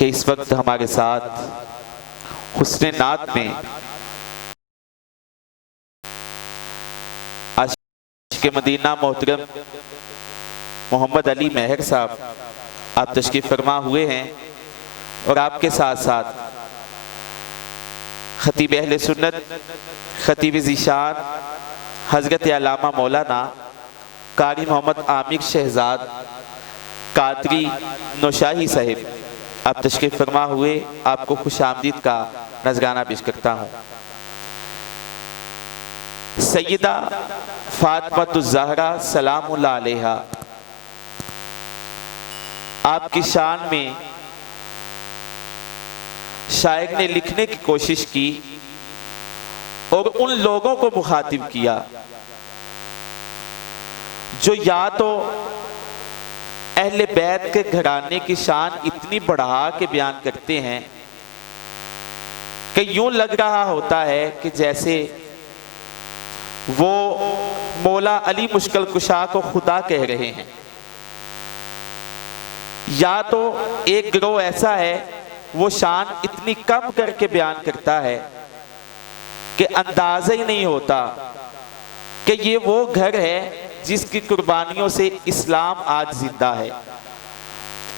کہ اس وقت ہمارے ساتھ حسن نعت میں عاشق مدینہ محترم محمد علی مہر صاحب آپ تشریف فرما ہوئے ہیں، اور آپ کے ساتھ ساتھ خطیب اہل سنت خطیب ذیشان حضرت علامہ مولانا قاری محمد عامر شہزاد قادری نوشاہی صاحب آپ تشریف فرما ہوئے، آپ کو خوش آمدید کا نذرانہ پیش کرتا ہوں۔ سیدہ فاطمہ الزہرا سلام اللہ علیہا آپ کی شان میں شاعر نے لکھنے کی کوشش کی اور ان لوگوں کو مخاطب کیا جو یا تو اہل بیت کے گھرانے کی شان اتنی بڑھا کے بیان کرتے ہیں کہ یوں لگ رہا ہوتا ہے کہ جیسے وہ مولا علی مشکل کشا کو خدا کہہ رہے ہیں، یا تو ایک گروہ ایسا ہے وہ شان اتنی کم کر کے بیان کرتا ہے کہ اندازہ ہی نہیں ہوتا کہ یہ وہ گھر ہے جس کی قربانیوں سے اسلام آج زندہ ہے۔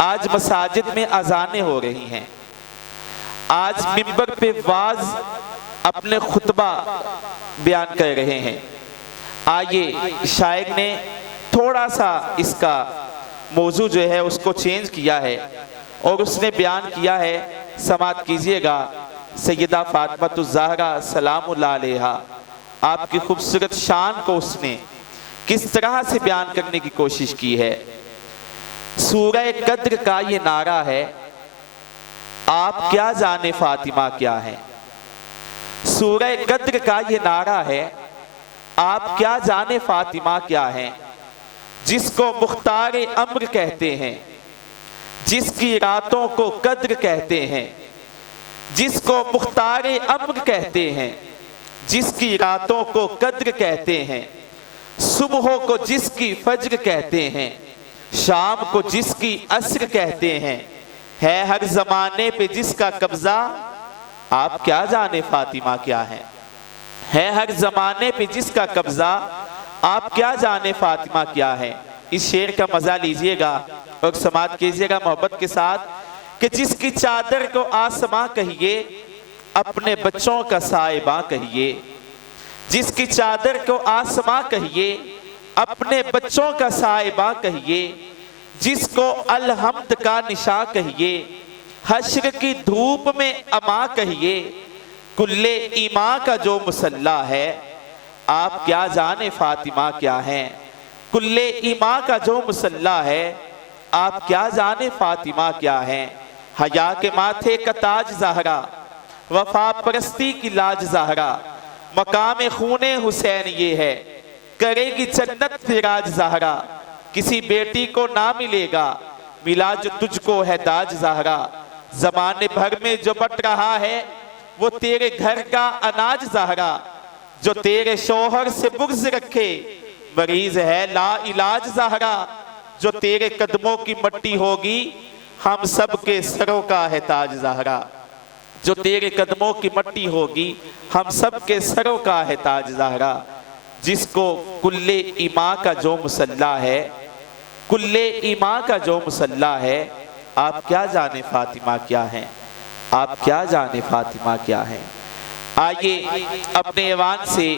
آج مساجد میں اذانیں ہو رہی ہیں، آج منبر پہ واعظ اپنے خطبہ بیان کر رہے ہیں۔ آئیے شاعر نے تھوڑا سا اس کا موضوع جو ہے اس کو چینج کیا ہے اور اس نے بیان کیا ہے، سماعت کیجئے گا۔ سیدہ فاطمہ الزہرا سلام اللہ علیہا آپ کی خوبصورت شان کو اس نے کس طرح سے بیان کرنے کی کوشش کی ہے۔ سورہ قدر کا یہ نعرہ ہے، آپ کیا جانے فاطمہ کیا ہے۔ سورہ قدر کا یہ نعرہ ہے، آپ کیا جانے فاطمہ کیا ہے، جس کو مختار امر کہتے ہیں، جس کی راتوں کو قدر کہتے ہیں، جس کو مختار امر کہتے ہیں، جس کی راتوں کو قدر کہتے ہیں، صبحوں کو جس کی فجر کہتے ہیں، شام کو جس کی عصر کہتے ہیں، ہے ہر زمانے پہ جس کا قبضہ، آپ کیا جانے فاطمہ کیا ہے ہر زمانے پہ جس کا قبضہ، آپ کیا جانے فاطمہ کیا ہے۔ اس شعر کا مزہ لیجئے گا اور سماعت کیجئے گا محبت کے ساتھ کہ جس کی چادر کو آسماں کہیے، اپنے بچوں کا سائباں کہیے، جس کی چادر کو آسماں کہیے، اپنے بچوں کا سائباں کہیے، جس کو الحمد کا نشاں کہیے، حشر کی دھوپ میں اماں کہیے، کل ایمان کا جو مسلح ہے، آپ کیا جانے فاطمہ کیا ہیں۔ کل ایمان کا جو مسلح ہے، آپ کیا جانے فاطمہ کیا ہیں۔ حیا کے ماتھے کا تاج زہرا، وفا پرستی کی لاج زہرا، مقام خون حسین یہ ہے، کرے گی جنت فراج زہرا، کسی بیٹی کو نہ ملے گا ملا جو تجھ کو ہے تاج زہرا، زمانے بھر میں جو بٹ رہا ہے وہ تیرے گھر کا اناج زہرا، جو تیرے شوہر سے بغض رکھے مریض ہے لا علاج زہرا، جو تیرے قدموں کی مٹی ہوگی ہم سب کے سروں کا ہے تاج زہرا، جو تیرے قدموں کی مٹی ہوگی ہم سب کے سروں کا ہے تاج زہرا، جس کو کل ایمان کا جو مسلح ہے، کل ایمان کا جو مسلح ہے، آپ کیا جانے فاطمہ کیا ہیں، آپ کیا جانے فاطمہ کیا ہیں۔ آئیے اپنے ایوان سے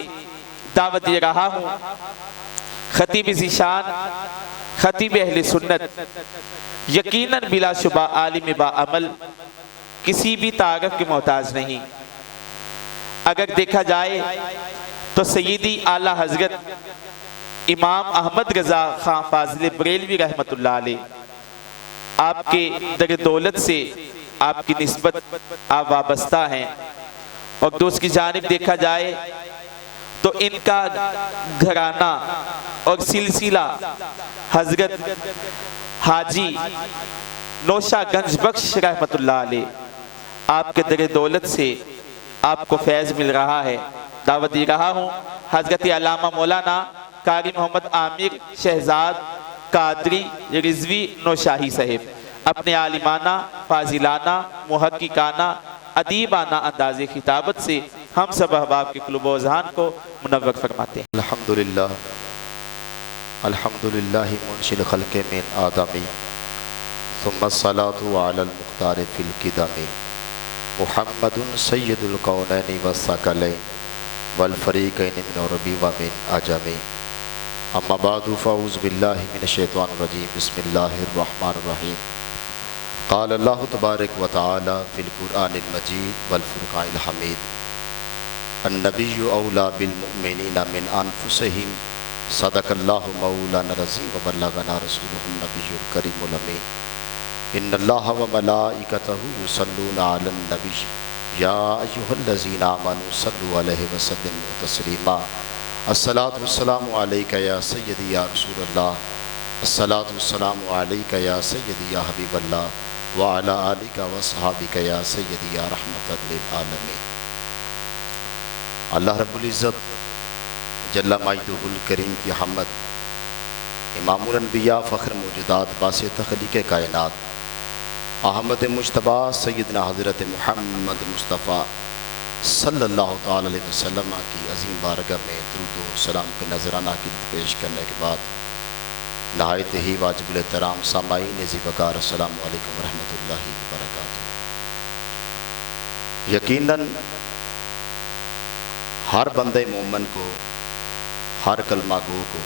دعوت دے رہا ہوں خطیب ذیشان خطیب اہل سنت، یقیناً بلا شبہ عالم با عمل، کسی بھی تعارف کے محتاج نہیں۔ اگر دیکھا جائے تو سیدی اعلیٰ حضرت امام احمد رضا خان فاضل بریلوی رحمت اللہ علیہ، آپ کے در دولت سے آپ کی نسبت آپ وابستہ ہیں، اور دوسری کی جانب دیکھا جائے تو ان کا گھرانہ اور سلسلہ حضرت حاجی نوشہ گنج بخش رحمت اللہ علیہ، آپ کے در دولت سے آپ کو فیض مل رہا ہے۔ دعوت دے رہا ہوں حضرت علامہ مولانا قاری محمد عامر شہزاد قادری رضوی نوشاہی صاحب، اپنے عالمانہ، فاضلانہ، محققانہ، ادیبانہ انداز خطابت سے ہم سب احباب کے قلوب و اذہان کو منور فرماتے ہیں۔ الحمدللہ الحمدللہ منشی الخلق من آدمی ثم الصلاة علی المختار فی القدم محمد سید القونین والثقلین والفریقین من عربی ومن عجمی اما بعد فاعوذ باللہ من الشیطان الرجیم بسم اللہ الرحمن الرحیم قال اللہ تبارک و تعالی فی القرآن المجید والفرقان الحمید النبی اولا بالمؤمنین من انفسہم صدق اللہ مولانا العظیم وبلغنا رسولہ النبی الکریم الامین ان اللہ وملائکتہ یصلون علی النبی یا ایہا الذین آمنوا صلوا علیہ وسلموا تسلیما الصلاۃ والسلام علیک یا سیدی یا رسول اللہ الصلاۃ والسلام علیک یا سیدی یا حبیب اللہ وعلی آلک وصحابک یا سیدی یا رحمت للعالمین۔ اللہ رب العزت جل مجدہ الکریم کی حمد، امام الانبیاء فخر موجودات باعث تخلیق کائنات احمد مجتبیٰ سیدنا حضرت محمد مصطفیٰ صلی اللہ تعالی علیہ وسلم کی عظیم بارگاہ میں درود و سلام کے نذرانہ عقیدت پیش کرنے کے بعد نہایت ہی واجب الاحترام سامعین ذی وقار السلام علیکم ورحمۃ اللہ وبرکاتہ۔ یقیناً ہر بندہ مومن کو، ہر کلمہ گو کو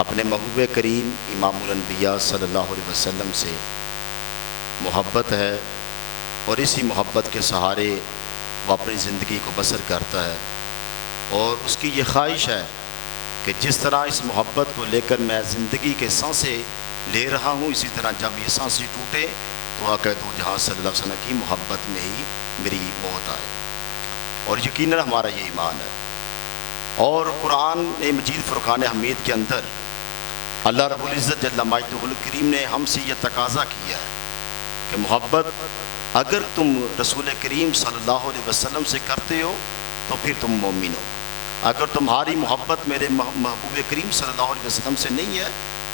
اپنے محبوب کریم امام الانبیاء صلی اللہ علیہ وسلم سے محبت ہے، اور اسی محبت کے سہارے وہ اپنی زندگی کو بسر کرتا ہے، اور اس کی یہ خواہش ہے کہ جس طرح اس محبت کو لے کر میں زندگی کے سانسیں لے رہا ہوں، اسی طرح جب یہ سانسیں ٹوٹے تو آقا دو جہاں صلی اللہ علیہ وسلم کی محبت میں ہی میری موت آئے، اور یقیناً ہمارا یہ ایمان ہے۔ اور قرآن مجید فرقان حمید کے اندر اللہ رب العزت جل مجدہ الکریم نے ہم سے یہ تقاضا کیا ہے کہ محبت اگر تم رسول کریم صلی اللہ علیہ وسلم سے کرتے ہو تو پھر تم مومن ہو، اگر تمہاری محبت میرے محبوب کریم صلی اللہ علیہ وسلم سے نہیں ہے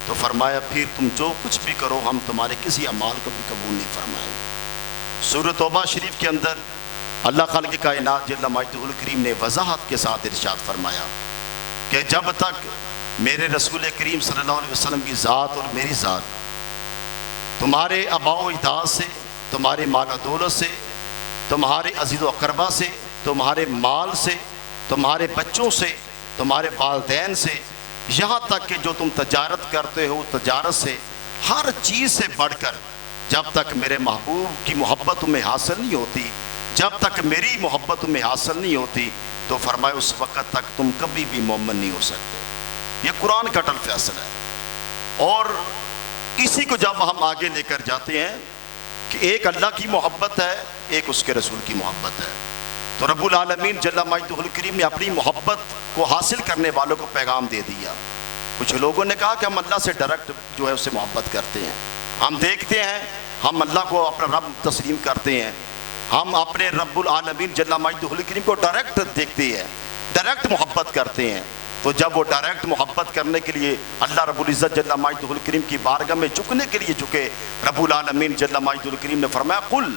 تو فرمایا پھر تم جو کچھ بھی کرو ہم تمہارے کسی اعمال کو بھی قبول نہیں فرمائیں گے۔ سورۃ توبہ شریف کے اندر اللہ خالق کائنات جل مجدہ الکریم نے وضاحت کے ساتھ ارشاد فرمایا کہ جب تک میرے رسول کریم صلی اللہ علیہ وسلم کی ذات اور میری ذات تمہارے آباء و اجداد سے، تمہارے مال و دولت سے، تمہارے عزیز و اقربا سے، تمہارے مال سے، تمہارے بچوں سے، تمہارے والدین سے، یہاں تک کہ جو تم تجارت کرتے ہو تجارت سے، ہر چیز سے بڑھ کر جب تک میرے محبوب کی محبت تمہیں حاصل نہیں ہوتی، جب تک میری محبت تمہیں حاصل نہیں ہوتی تو فرمائے اس وقت تک تم کبھی بھی مومن نہیں ہو سکتے۔ یہ قرآن کا اٹل فیصلہ ہے، اور اسی کو جب ہم آگے لے کر جاتے ہیں کہ ایک اللہ کی محبت ہے، ایک اس کے رسول کی محبت ہے، تو رب العالمین جل مجدہ الکریم نے اپنی محبت کو حاصل کرنے والوں کو پیغام دے دیا۔ کچھ لوگوں نے کہا کہ ہم اللہ سے ڈائریکٹ جو ہے اس سے محبت کرتے ہیں، ہم دیکھتے ہیں، ہم اللہ کو اپنا رب تسلیم کرتے ہیں، ہم اپنے رب العالمین جل مجدہ الکریم کو ڈائریکٹ دیکھتے ہیں، ڈائریکٹ محبت کرتے ہیں۔ تو جب وہ ڈائریکٹ محبت کرنے کے لیے اللہ رب العزت جل مجدہ الکریم کی بارگاہ میں جھکنے کے لیے جھکے، رب العالمین جل مجدہ الکریم نے فرمایا قل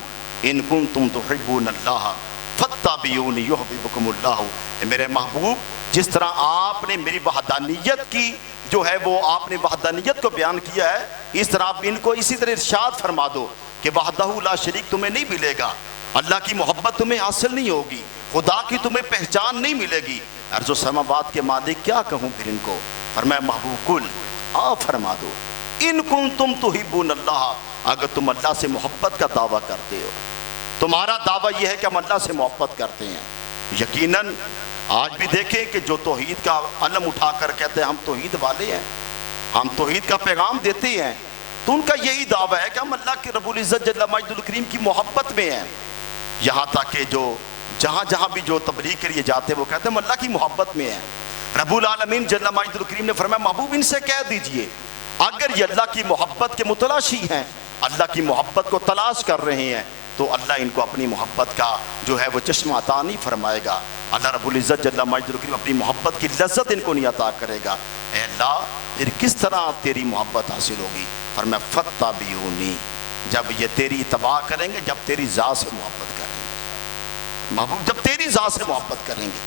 ان کنتم تحبون اللہ فاتبعونی یحببکم اللہ۔ میرے محبوب جس طرح آپ نے میری وحدانیت کی جو ہے وہ آپ نے وحدانیت کو بیان کیا ہے، اس طرح آپ ان کو اسی طرح ارشاد فرما دو کہ وحدہ لا شریک تمہیں نہیں ملے گا، اللہ کی محبت تمہیں حاصل نہیں ہوگی، خدا کی تمہیں پہچان نہیں ملے گی۔ ارض و سماوات کے مالک کیا کہوں پھر ان کو؟ فرمایا محبوب کل آپ فرما دو ان کنتم تحبون اللہ، اگر تم اللہ سے محبت کا دعویٰ کرتے ہو، تمہارا دعویٰ یہ ہے کہ ہم اللہ سے محبت کرتے ہیں۔ یقیناً آج بھی دیکھیں کہ جو توحید کا علم اٹھا کر کہتے ہیں ہم توحید والے ہیں، ہم توحید کا پیغام دیتے ہیں، تو ان کا یہی دعویٰ ہے کہ ہم اللہ کے رب العزت جل مجدہ الکریم کی محبت میں ہیں۔ یہاں تک کہ جو جہاں بھی جو تبلیغ کے لیے جاتے ہیں وہ کہتے ہیں ہم اللہ کی محبت میں ہیں۔ رب العالمین جل مجدہ الکریم نے فرمایا محبوب ان سے کہہ دیجئے اگر یہ اللہ کی محبت کے متلاشی ہیں، اللہ کی محبت کو تلاش کر رہے ہیں، تو اللہ ان کو اپنی محبت کا جو ہے وہ چشمہ عطا نہیں فرمائے گا. اللہ رب العزت جل مجدہ الکریم اپنی محبت کی لذت ان کو نہیں عطا کرے گا. اے اللہ پھر کس طرح تیری محبت حاصل ہوگی؟ فرمایا فاتبعونی، جب یہ تیری اتباع کریں گے، جب تیری ذات سے محبت کریں گے. محبوب جب تیری ذات سے محبت کریں گے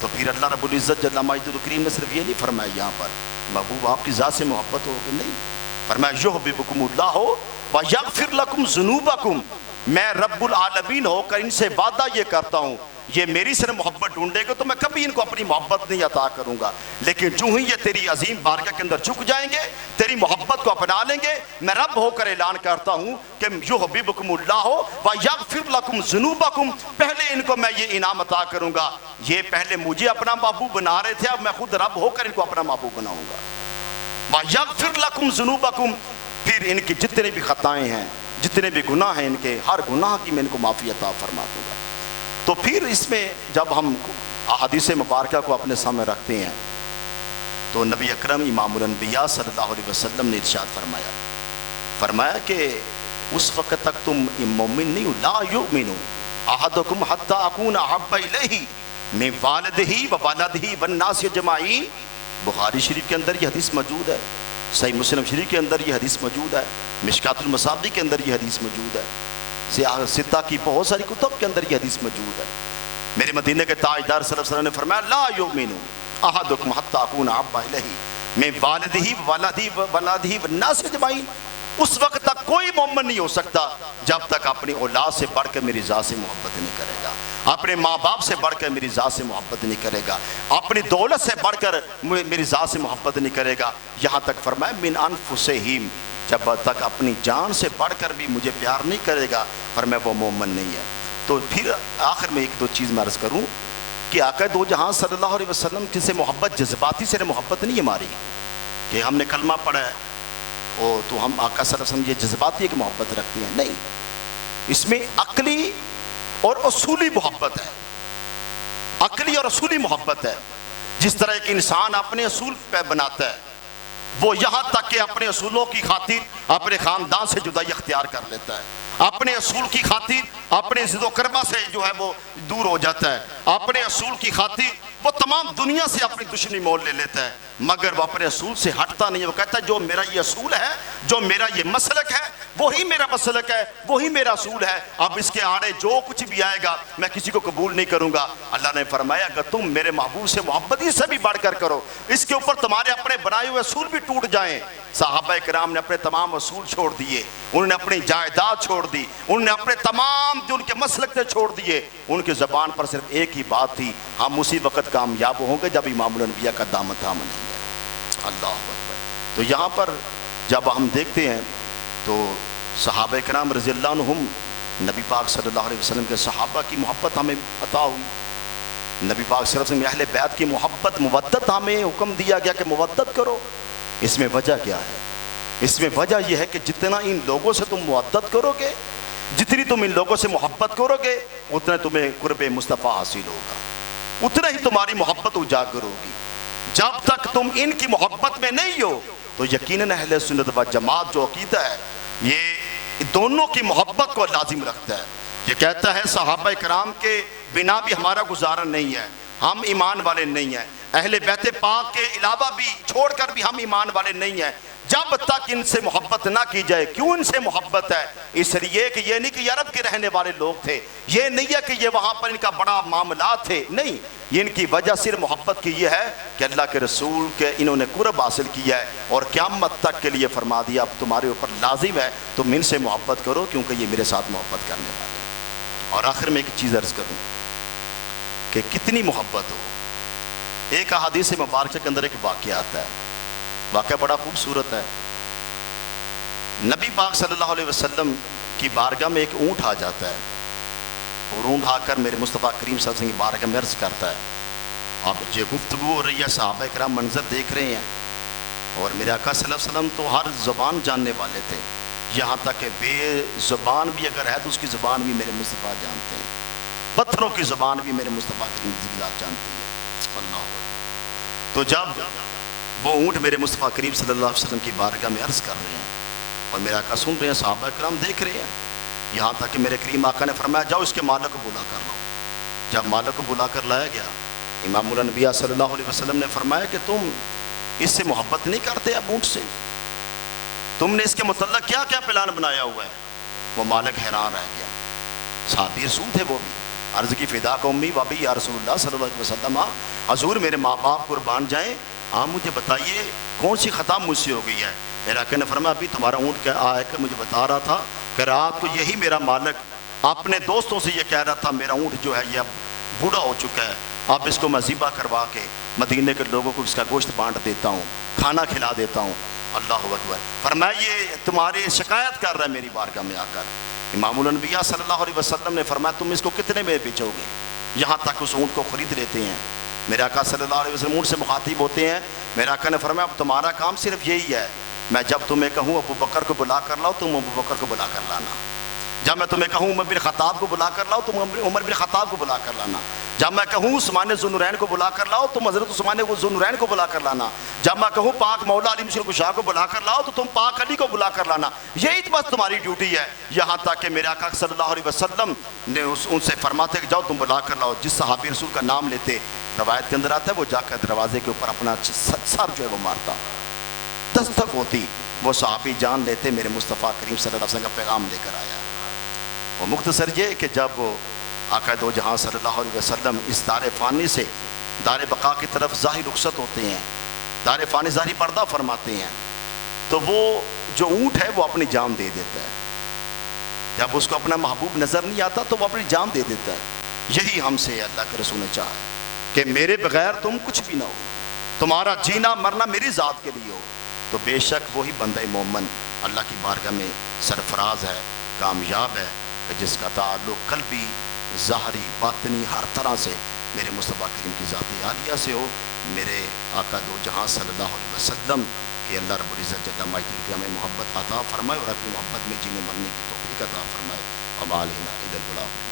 تو پھر اللہ رب العزت جل مجدہ الکریم نے صرف یہ نہیں فرمایا یہاں پر محبوب آپ کی ذات سے محبت ہوگی، نہیں، فرمایا یحببکم اللہ ویغفر لکم ذنوبکم. میں رب العالمین ہو کر ان سے وعدہ یہ کرتا ہوں، یہ میری سے محبت ڈھونڈے گا تو میں کبھی ان کو اپنی محبت نہیں عطا کروں گا، لیکن جو ہی یہ تیری عظیم بارگاہ کے اندر جھک جائیں گے، تیری محبت کو اپنا لیں گے، میں رب ہو کر اعلان کرتا ہوں کہ یحببکم اللہ ویغفر لکم ذنوبکم. پہلے ان کو میں یہ انعام عطا کروں گا، یہ پہلے مجھے اپنا محبوب بنا رہے تھے، اب میں خود رب ہو کر ان کو اپنا محبوب بناؤں گا. ویغفر لکم ذنوبکم، پھر ان کی جتنے بھی خطائیں ہیں، جتنے بھی گناہ ہیں، ان کے ہر گناہ کی میں ان کو معافی عطا فرما دوں گا. تو پھر اس میں جب ہم احادیث مبارکہ کو اپنے سامنے رکھتے ہیں تو نبی اکرم امام الانبیاء صلی اللہ علیہ وسلم نے ارشاد فرمایا کہ اس وقت تک تم مومن نہیں ہو، لا یؤمن احدکم حتی اکون احب الیہ من والدہ وولدہ والناس اجمعین. بخاری شریف کے اندر یہ حدیث موجود ہے، صحیح مسلم شریف کے اندر یہ حدیث موجود ہے، مشکات المصابیح کے اندر یہ حدیث موجود ہے، ستہ کی بہت ساری کتب کے اندر یہ حدیث موجود ہے. میرے مدینہ کے تاجدار صلی اللہ علیہ وسلم نے فرمایا لا یؤمن احدکم حتی اکون احب الیہ من والدہ وولدہ والناس اجمعین. اس وقت تک کوئی مومن نہیں ہو سکتا جب تک اپنی اولاد سے بڑھ کر میری ذات سے محبت نہیں کرے گا، اپنے ماں باپ سے بڑھ کر میری ذات سے محبت نہیں کرے گا، اپنی دولت سے بڑھ کر میری ذات سے محبت نہیں کرے گا. یہاں تک فرمایا من انفسہم، جب تک اپنی جان سے بڑھ کر بھی مجھے پیار نہیں کرے گا فرمایا وہ مومن نہیں ہے. تو پھر آخر میں ایک دو چیز میں عرض کروں کہ آقا دو جہاں صلی اللہ علیہ وسلم جن سے محبت جذباتی سے محبت نہیں ہماری کہ ہم نے کلمہ پڑھا ہے تو ہم آقا صلی اللہ علیہ وسلم یہ جذباتی ایک محبت رکھتے ہیں، نہیں، اس میں عقلی اور اصولی محبت ہے. عقلی اور اصولی محبت ہے. جس طرح ایک انسان اپنے اصول پہ بناتا ہے، وہ یہاں تک کہ اپنے اصولوں کی خاطر اپنے خاندان سے جدائی اختیار کر لیتا ہے، اپنے اصول کی خاطر اپنے ضد و کربہ سے جو ہے وہ دور ہو جاتا ہے، اپنے اصول کی خاطر وہ تمام دنیا سے اپنی دشمنی مول لے لیتا ہے، مگر وہ اپنے اصول سے ہٹتا نہیں. وہ کہتا ہے جو میرا یہ اصول ہے، جو میرا یہ مسلک ہے، وہی میرا مسلک ہے، وہی میرا اصول ہے. اب اس کے آڑے جو کچھ بھی آئے گا میں کسی کو قبول نہیں کروں گا. اللہ نے فرمایا اگر تم میرے محبوب سے محبت اس سے بھی بڑھ کر کرو، اس کے اوپر تمہارے اپنے بنائے ہوئے اصول بھی ٹوٹ جائیں. صحابہ کرام نے اپنے تمام اصول چھوڑ دیے، انہوں نے اپنی جائیداد چھوڑ دی، انہوں نے اپنے تمام جو ان کے مسلک سے چھوڑ دیے. ان کے زبان پر صرف ایک ہی بات تھی، ہم اسی وقت کامیاب ہوں گے جب امام الانبیاء کا دامن تھام لیں گے. اللہ اکبر. تو یہاں پر جب ہم دیکھتے ہیں تو صحابہ کرام رضی اللہ عنہم، نبی پاک صلی اللہ علیہ وسلم کے صحابہ کی محبت ہمیں عطا ہوئی، نبی پاک صلی اللہ علیہ وسلم اہل بیت کی محبت مودت ہمیں حکم دیا گیا کہ مودت کرو. اس میں وجہ کیا ہے؟ اس میں وجہ یہ ہے کہ جتنا ان لوگوں سے تم مودت کرو گے، جتنی تم ان لوگوں سے محبت کرو گے، اتنا تمہیں قرب مصطفیٰ حاصل ہوگا، اتنا ہی تمہاری محبت اجاگر ہوگی. جب تک تم ان کی محبت میں نہیں ہو تو یقیناً اہل سنت و جماعت جو عقیدہ ہے یہ دونوں کی محبت کو لازم رکھتا ہے. یہ کہتا ہے صحابہ کرام کے بنا بھی ہمارا گزارا نہیں ہے، ہم ایمان والے نہیں ہیں، اہل بیت پاک کے علاوہ بھی چھوڑ کر بھی ہم ایمان والے نہیں ہیں جب تک ان سے محبت نہ کی جائے. کیوں ان سے محبت ہے؟ اس لیے کہ یہ نہیں کہ یہ عرب کے رہنے والے لوگ تھے، یہ نہیں ہے کہ یہ وہاں پر ان کا بڑا معاملات تھے، نہیں، ان کی وجہ صرف محبت کی یہ ہے کہ اللہ کے رسول کے انہوں نے قرب حاصل کیا ہے اور قیامت تک کے لیے فرما دیا اب تمہارے اوپر لازم ہے تم ان سے محبت کرو کیونکہ یہ میرے ساتھ محبت کرنے والے ہیں. اور آخر میں ایک چیز عرض کروں کہ کتنی محبت ہو. ایک احادیث مبارکہ کے اندر ایک واقعہ آتا ہے، واقعہ بڑا خوبصورت ہے. نبی پاک صلی اللہ علیہ وسلم کی بارگاہ میں ایک اونٹ آ جاتا ہے اور اونٹ آ کر میرے مصطفیٰ کریم صلی اللہ علیہ وسلم کی بارگاہ میں عرض کرتا ہے. اب یہ گفتگو ہو رہی ہے، صحابہ کرام منظر دیکھ رہے ہیں اور میرے آقا صلی اللہ علیہ وسلم تو ہر زبان جاننے والے تھے، یہاں تک کہ بے زبان بھی اگر ہے تو اس کی زبان بھی میرے مصطفیٰ جانتے ہیں، پتھروں کی زبان بھی میرے مصطفیٰ کریم ذات جانتی ہے. اللہ. تو جب وہ اونٹ میرے مصطفیٰ کریم صلی اللہ علیہ وسلم کی بارگاہ میں عرض کر رہے ہیں اور میرا آقا سن رہے ہیں، صحابہ کرام دیکھ رہے ہیں، یہاں تک کہ میرے کریم آقا نے فرمایا جاؤ اس کے مالک کو بلا کر لاؤ۔ جب مالک کو بلا کر لایا گیا، امام الانبیاء صلی اللہ علیہ وسلم نے فرمایا کہ تم اس سے محبت نہیں کرتے اب اونٹ سے؟ تم نے اس کے متعلق کیا کیا پلان بنایا ہوا ہے؟ وہ مالک حیران رہ گیا۔ صحابی رسول تھے وہ بھی، عرض کی فدا کو امی وابی یا رسول اللہ صلی اللہ علیہ وسلم، حضور میرے ماں باپ قربان جائیں، آپ مجھے بتائیے کون سی خطا مجھ سے ہو گئی ہے؟ میرا آقا نے فرمایا ابھی تمہارا اونٹ آیا کہ مجھے بتا رہا تھا کہ رات کو یہی میرا مالک اپنے دوستوں سے یہ کہہ رہا تھا میرا اونٹ جو ہے یہ اب بوڑھا ہو چکا ہے، اب اس کو میں ذبح کروا کے مدینے کے لوگوں کو اس کا گوشت بانٹ دیتا ہوں، کھانا کھلا دیتا ہوں۔ اللہ اکبر۔ فرمایا یہ تمہاری شکایت کر رہا ہے میری بارگاہ میں آ کر۔ امام الانبیاء صلی اللہ علیہ وسلم نے فرمایا تم اس کو کتنے میں بیچو گے؟ یہاں تک اس اونٹ کو خرید لیتے ہیں۔ میرے آقا صلی اللہ علیہ وسلم اونٹ سے مخاطب ہوتے ہیں، میرے آقا نے فرمایا اب تمہارا کام صرف یہی ہے، میں جب تمہیں کہوں ابو بکر کو بلا کر لاؤ تم ابو بکر کو بلا کر لانا، جب میں تمہیں کہوں عمر بن خطاب کو بلا کر لاؤ تم عمر بن خطاب کو بلا کر لانا، جب میں کہوں عثمان ذوالنورین کو بلا کر لاؤ تم حضرت عثمان ذوالنورین کو بلا کر لانا، جب میں کہوں پاک مولا علی مشکل کشا کو بلا کر لاؤ تو تم پاک علی کو بلا کر لانا۔ یہی بس تمہاری ڈیوٹی ہے۔ یہاں تک کہ میرے آقا صلی اللہ علیہ وسلم نے ان سے فرماتے کہ جاؤ تم بلا کر لاؤ، جس صحابی رسول کا نام لیتے روایت کے اندر آتا ہے وہ جا کر دروازے کے اوپر اپنا سر جو ہے وہ مارتا، دستک ہوتی، وہ صحابی جان لیتے میرے مصطفیٰ کریم صلی اللہ علیہ وسلم کا پیغام لے کر آیا۔ وہ مختصر یہ کہ جب وہ آقا دو جہاں صلی اللہ علیہ وسلم اس دار فانی سے دار بقا کی طرف ظاہر رخصت ہوتے ہیں، دار فانی ظاہری پردہ فرماتے ہیں، تو وہ جو اونٹ ہے وہ اپنی جان دے دیتا ہے۔ جب اس کو اپنا محبوب نظر نہیں آتا تو وہ اپنی جان دے دیتا ہے۔ یہی ہم سے اللہ کے رسول نے چاہا کہ میرے بغیر تم کچھ بھی نہ ہو، تمہارا جینا مرنا میری ذات کے لیے ہو، تو بے شک وہی بندہ مومن اللہ کی بارگاہ میں سرفراز ہے، کامیاب ہے، کہ جس کا تعلق قلبی ظاہری باطنی ہر طرح سے میرے مصطفیٰ کریم کی ذات عالیہ سے ہو۔ میرے آقا دو جہاں صلی اللہ علیہ وسلم کہ اللہ رب العزت جل مجدہ ہمیں محبت عطا فرمائے اور اپنی محبت میں جینے مرنے کی توفیق عطا فرمائے۔ وما علینا الا البلاغ۔